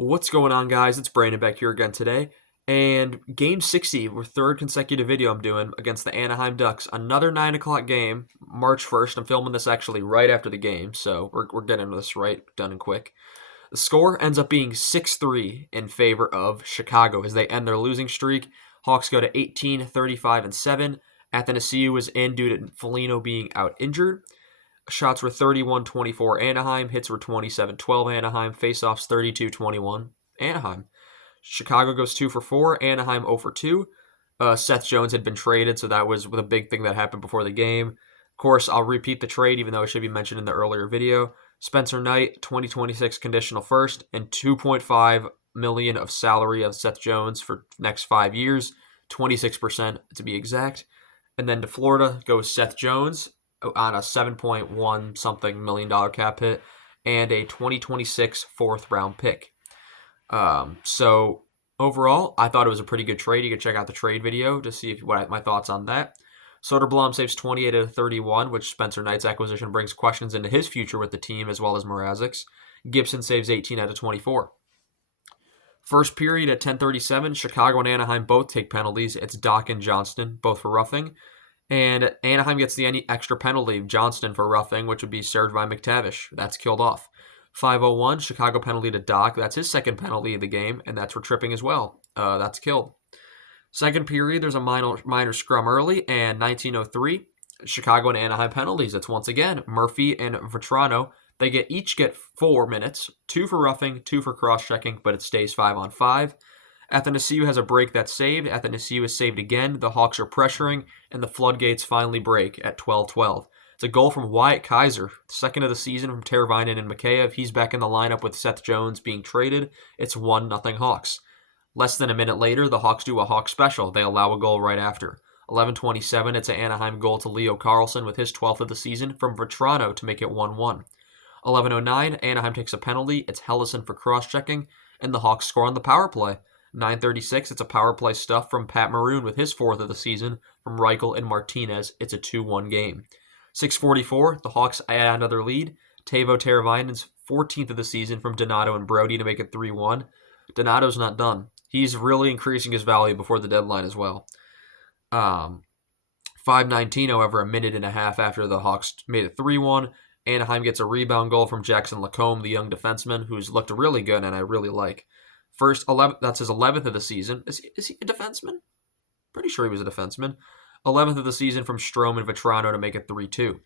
What's going on, guys? It's Brandon back here again today. And Game 60, our third consecutive video I'm doing against the Anaheim Ducks. Another 9 o'clock game, March 1st. I'm filming this actually right after the game, so we're getting this right, done and quick. The score ends up being 6-3 in favor of Chicago as they end their losing streak. Hawks go to 18, 35, and 7. Athanasiou was in due to Foligno being out injured. Shots were 31-24 Anaheim. Hits were 27-12 Anaheim. Faceoffs 32-21 Anaheim. Chicago goes 2 for 4. Anaheim 0 for 2. Seth Jones had been traded, so that was the big thing that happened before the game. Of course, I'll repeat the trade, even though it should be mentioned in the earlier video. Spencer Knight, 2026 conditional first, and $2.5 million of salary of Seth Jones for next 5 years, 26% to be exact. And then to Florida goes Seth Jones on a 7.1 something million dollar cap hit and a 2026 fourth round pick. So overall, I thought it was a pretty good trade. You can check out the trade video to see what my thoughts on that. Soderblom saves 28 out of 31, which Spencer Knight's acquisition brings questions into his future with the team as well as Mrazek's. Gibson saves 18 out of 24. First period at 10:37, Chicago and Anaheim both take penalties. It's Doc and Johnston, both for roughing. And Anaheim gets the extra penalty, Johnston for roughing, which would be served by McTavish. That's killed off. 5:01, Chicago penalty to Doc. That's his second penalty of the game, and that's for tripping as well. That's killed. Second period, there's a minor scrum early, and 19:03, Chicago and Anaheim penalties. It's once again Murphy and Vetrano. They each get 4 minutes, 2 for roughing, 2 for cross-checking, but it stays 5-on-5. Athanasiou has a break that's saved. Athanasiou is saved again. The Hawks are pressuring, and the floodgates finally break at 12-12. It's a goal from Wyatt Kaiser, second of the season from Teravainen and Mikheyev. He's back in the lineup with Seth Jones being traded. It's 1-0 Hawks. Less than a minute later, the Hawks do a Hawk special. They allow a goal right after. 11:27, it's an Anaheim goal to Leo Carlsson with his 12th of the season from Vetrano to make it 1-1. 11:09, Anaheim takes a penalty. It's Hellison for cross-checking, and the Hawks score on the power play. 9:36, it's a power play stuff from Pat Maroon with his 4th of the season from Reichel and Martinez. It's a 2-1 game. 6:44, the Hawks add another lead. Teuvo Teravainen's 14th of the season from Donato and Brody to make it 3-1. Donato's not done. He's really increasing his value before the deadline as well. 5:19, however, a minute and a half after the Hawks made it 3-1, Anaheim gets a rebound goal from Jackson Lacombe, the young defenseman, who's looked really good and I really like. That's his 11th of the season. Is he a defenseman? Pretty sure he was a defenseman. 11th of the season from Strome and Vetrano to make it 3-2.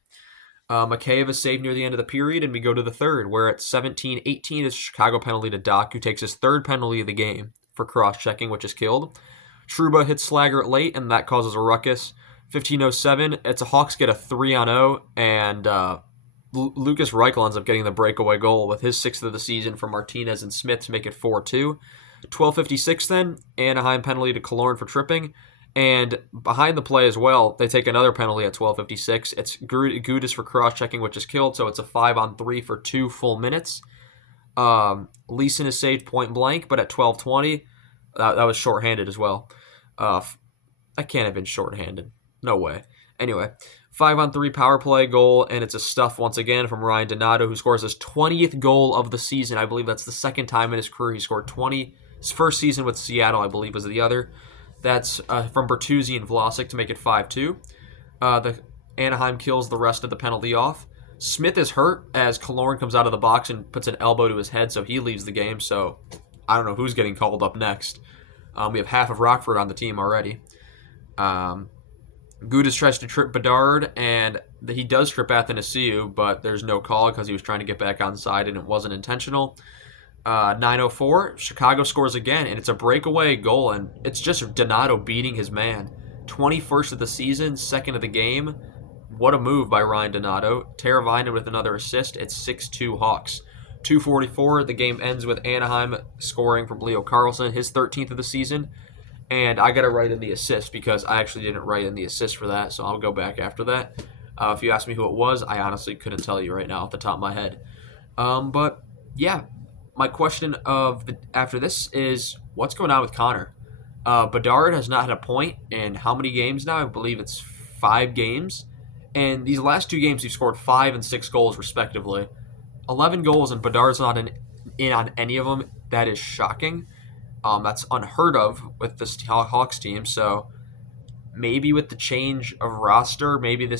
Mikheyev is saved near the end of the period, and we go to the third, where at 17:18 is a Chicago penalty to Doc, who takes his 3rd penalty of the game for cross-checking, which is killed. Trouba hits Slaggert late, and that causes a ruckus. 15:07, it's a Hawks get a 3-on-0, and Lucas Reichel ends up getting the breakaway goal with his 6th of the season from Martinez and Smith to make it 4-2. 12:56 then, Anaheim penalty to Killorn for tripping. And behind the play as well, they take another penalty at 12:56. It's Gudis for cross-checking, which is killed, so it's a 5-on-3 for 2 full minutes. Leeson is saved point blank, but at 12:20, that was shorthanded as well. That can't have been shorthanded. No way. Anyway, 5-on-3 power play goal, and it's a stuff once again from Ryan Donato, who scores his 20th goal of the season. I believe that's the second time in his career he scored 20. His first season with Seattle, I believe, was the other. That's from Bertuzzi and Vlasic to make it 5-2. The Anaheim kills the rest of the penalty off. Smith is hurt as Killorn comes out of the box and puts an elbow to his head, so he leaves the game. So I don't know who's getting called up next. We have half of Rockford on the team already. Gudis tries to trip Bedard, and he does trip Athanasiou, but there's no call because he was trying to get back onside and it wasn't intentional. 9:04, Chicago scores again, and it's a breakaway goal, and it's just Donato beating his man. 21st of the season, 2nd of the game. What a move by Ryan Donato. Teravainen with another assist. It's 6-2 Hawks. 2:44, the game ends with Anaheim scoring from Leo Carlsson, his 13th of the season. And I got to write in the assist because I actually didn't write in the assist for that, so I'll go back after that. If you ask me who it was, I honestly couldn't tell you right now off the top of my head. But yeah, my question after this is, what's going on with Connor? Bedard has not had a point in how many games now? I believe it's 5 games. And these last 2 games, he's scored 5 and 6 goals respectively. 11 goals, and Bedard's not in on any of them. that is shocking. That's unheard of with this Hawks team. So maybe with the change of roster, maybe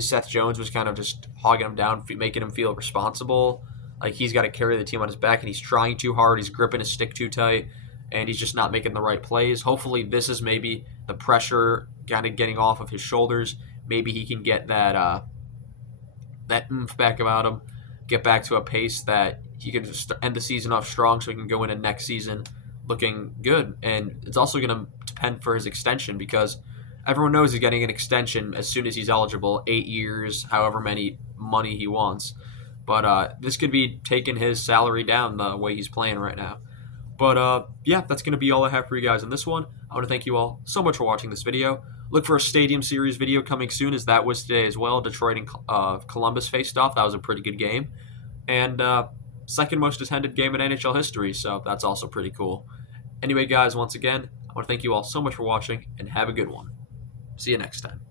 Seth Jones was kind of just hogging him down, making him feel responsible. Like he's got to carry the team on his back, and he's trying too hard. He's gripping his stick too tight, and he's just not making the right plays. Hopefully, this is maybe the pressure kind of getting off of his shoulders. Maybe he can get that oomph back about him, get back to a pace that he can just end the season off strong, so he can go into next season looking good. And it's also going to depend for his extension because everyone knows he's getting an extension as soon as he's eligible, 8 years, however many money he wants. But this could be taking his salary down the way he's playing right now. But yeah, that's going to be all I have for you guys on this one. I want to thank you all so much for watching this video. Look for a Stadium Series video coming soon, as that was today as well. Detroit and Columbus faced off. That was a pretty good game. And second most attended game in NHL history, so that's also pretty cool. Anyway, guys, once again, I want to thank you all so much for watching, and have a good one. See you next time.